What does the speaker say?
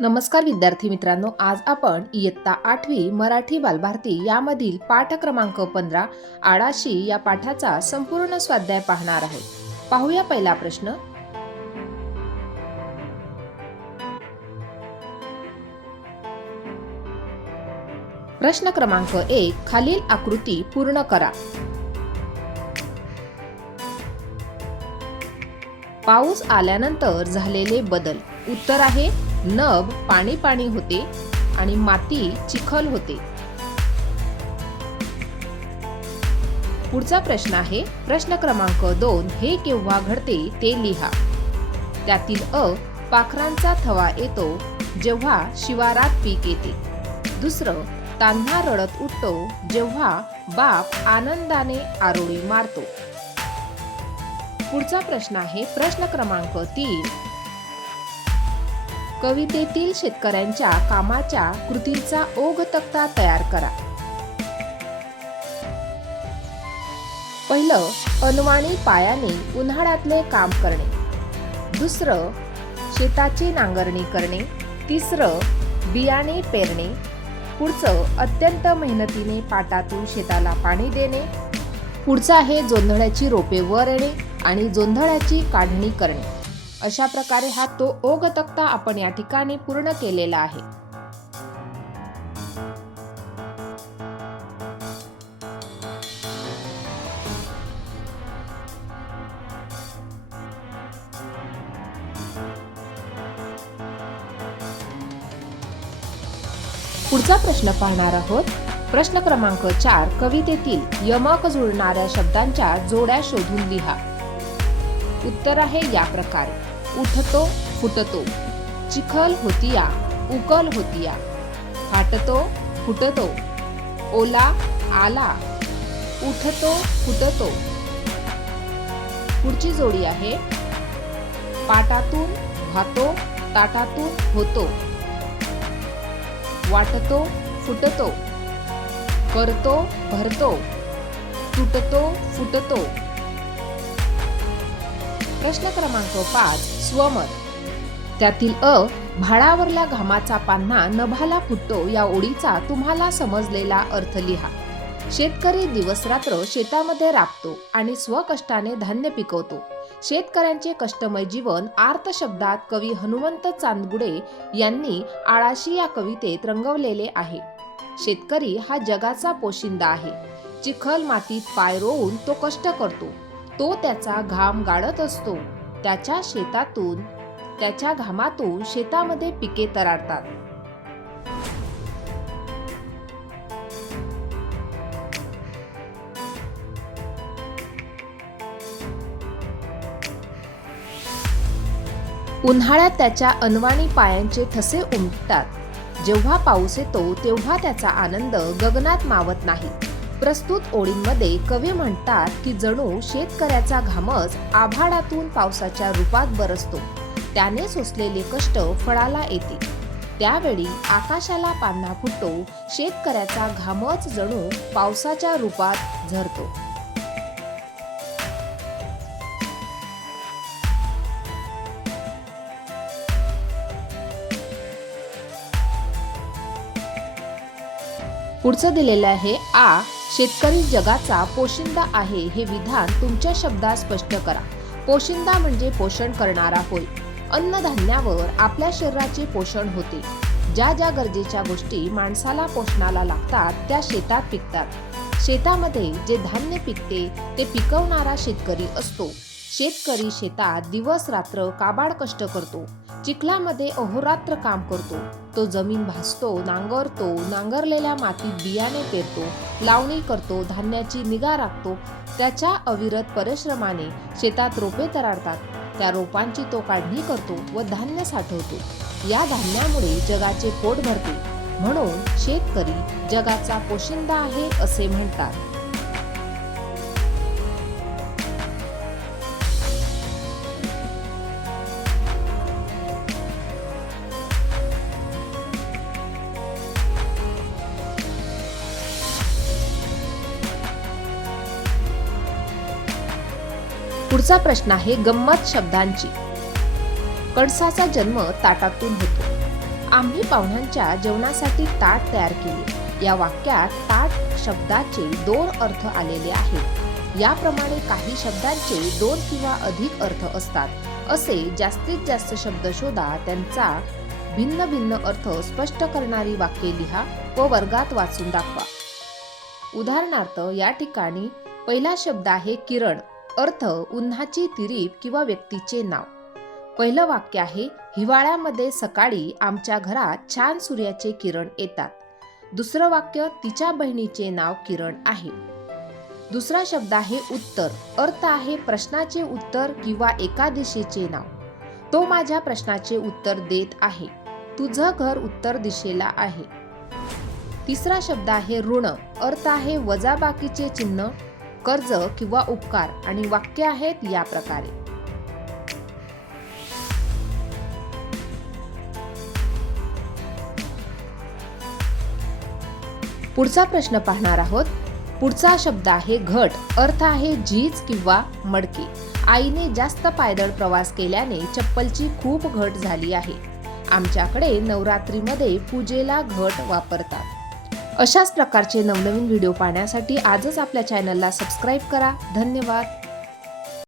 नमस्कार विद्यार्थी मित्रांनो आज आपण इयत्ता आठवी मराठी बालभारती यामधील पाठ क्रमांक पंधरा आडाशी या पाठाचा संपूर्ण स्वाध्याय पाहणार आहे. पाहूया पहिला प्रश्न. प्रश्न क्रमांक एक खालील आकृती पूर्ण करा. पाऊस आल्यानंतर झालेले बदल. उत्तर आहे नभ पाणी पाणी होते आणि माती चिखल होते. पुढचा प्रश्न आहे प्रश्न क्रमांक दोन हे केव्हा घडते ते लिहा. त्यातील अ पाखरांचा थवा येतो जेव्हा शिवारात पीक येते. दुसरं तान्हा रडत उठतो जेव्हा बाप आनंदाने आरोळी मारतो. पुढचा प्रश्न आहे प्रश्न क्रमांक तीन कवितेतील शेतकऱ्यांच्या कामाच्या कृतींचा ओघ तक्ता तयार करा. पहिलं अनवाणी पायाने उन्हाळ्यातले काम करणे. दुसरं शेताची नांगरणी करणे. तिसरं बियाणे पेरणे. पुढचं अत्यंत मेहनतीने पाटातून शेताला पाणी देणे. पुढचं आहे जोंधळ्याची रोपे वर येणे आणि जोंधळ्याची काढणी करणे. अशा प्रकारे हा तो ओघ तक्ता आपण या ठिकाणी पूर्ण केलेला आहे. पुढचा प्रश्न पाहणार आहोत. प्रश्न क्रमांक चार कवितेतील यमक जुळणाऱ्या शब्दांच्या जोड्या शोधून लिहा. उत्तर आहे या प्रकारे. उठतो फुटतो. चिखल होतिया उकल होतिया. फाटतो फुटतो. ओला आला. उठतो फुटतो. पुढची जोडी आहे. पाटातून भातो ताटातून होतो. वाटतो फुटतो. करतो भरतो. तुटतो फुटतो. प्रश्न क्रमांक पाच स्वमत. त्यातील अ भाळावरल्या घामाचा पान्हा नभाला फुटतो या ओळीचा तुम्हाला समजलेला अर्थ लिहा. शेतकरी दिवसरात्र शेतामध्ये राबतो आणि स्वकष्टाने धान्य पिकवतो. शेतकऱ्यांचे कष्टमय जीवन आर्त शब्दात कवी हनुमंत चांदगुडे यांनी आळाशी या कवितेत रंगवलेले आहे. शेतकरी हा जगाचा पोशिंदा आहे. चिखल मातीत पाय रोवून तो कष्ट करतो. तो त्याचा घाम गाळत असतो. त्याच्या शेतातून त्याच्या घामातून शेतामध्ये पिके तरारतात. उन्हाळ्यात त्याच्या अनवाणी पायांचे ठसे उमटतात. जेव्हा पाऊस येतो तेव्हा त्याचा आनंद गगनात मावत नाही. प्रस्तुत ओळींमध्ये कवी म्हणतात की जणू शेतकऱ्याचा घामच आभाळातून पावसाच्या रूपात बरसतो. त्याने सोसलेले कष्ट फळाला येते. त्यावेळी आकाशाला पान्हा फुटतो शेतकऱ्याचा घामच जणू पावसाच्या रूपात झरतो. पुढचं दिलेलं आहे आ. शेतकरी जगाचा पोशिंदा आहे हे विधान तुमच्या शब्दात स्पष्ट करा. पोशिंदा म्हणजे पोषण करणारा होय. अन्नधान्यावर आपल्या शरीराचे पोषण होते. ज्या ज्या गरजेच्या गोष्टी माणसाला पोषणाला लागतात त्या शेतात पिकतात. शेतामध्ये जे धान्य पिकते ते पिकवणारा शेतकरी असतो. शेतकरी शेतात दिवस रात्र काबाड कष्ट करतो. चिखलामध्ये अहोरात्र काम करतो. तो जमीन भासतो नांगरतो नांगरलेल्या मातीत बियाणे पेरतो लावणी करतो धान्याची निगा राखतो. त्याच्या अविरत परिश्रमाने शेतात रोपे तरारतात. त्या रोपांची तो काढणी करतो व धान्य साठवतो. या धान्यामुळे जगाचे पोट भरते. म्हणून शेतकरी जगाचा पोशिंदा आहे असे म्हणतात. पुढचा प्रश्न आहे गंमत शब्दांची. कणसाचा जन्म ताटातून होतो. आम्ही पाहुण्यांच्या जेवणासाठी ताट तयार केले. या वाक्यात ताट शब्दाचे दोन अर्थ आलेले आहेत. याप्रमाणे काही शब्दांचे दोन किंवा अधिक अर्थ असतात. असे जास्तीत जास्त शब्द शोधा त्यांचा भिन्न भिन्न अर्थ स्पष्ट करणारी वाक्ये लिहा व वर्गात वाचून दाखवा. उदाहरणार्थ या ठिकाणी पहिला शब्द आहे किरण. अर्थ उन्हाची तिरीप किंवा व्यक्तीचे नाव. पहिलं वाक्य आहे हिवाळ्यामध्ये सकाळी आमच्या घरात छान सूर्याचे किरण येतात. दुसरं वाक्य तिच्या बहिणीचे नाव किरण आहे. दुसरा शब्द आहे उत्तर. अर्थ आहे प्रश्नाचे उत्तर किंवा एका दिशेचे नाव. तो माझ्या प्रश्नाचे उत्तर देत आहे. तुझं घर उत्तर दिशेला आहे. तिसरा शब्द आहे ऋण. अर्थ आहे वजाबाकीचे चिन्ह. कर्ज किंवा उपकार आणि वाक्य आहेत या प्रकारे. पुढचा प्रश्न पाहणार आहोत. पुढचा शब्द आहे घट. अर्थ आहे झीज किंवा मडके. आईने जास्त पायदळ प्रवास केल्याने चप्पलची खूप घट झाली आहे. आमच्याकडे नवरात्रीमध्ये पूजेला घट वापरतात. अशाच प्रकारचे नवनवीन व्हिडिओ पाहण्यासाठी आजच आपल्या चॅनलला सबस्क्राईब करा. धन्यवाद.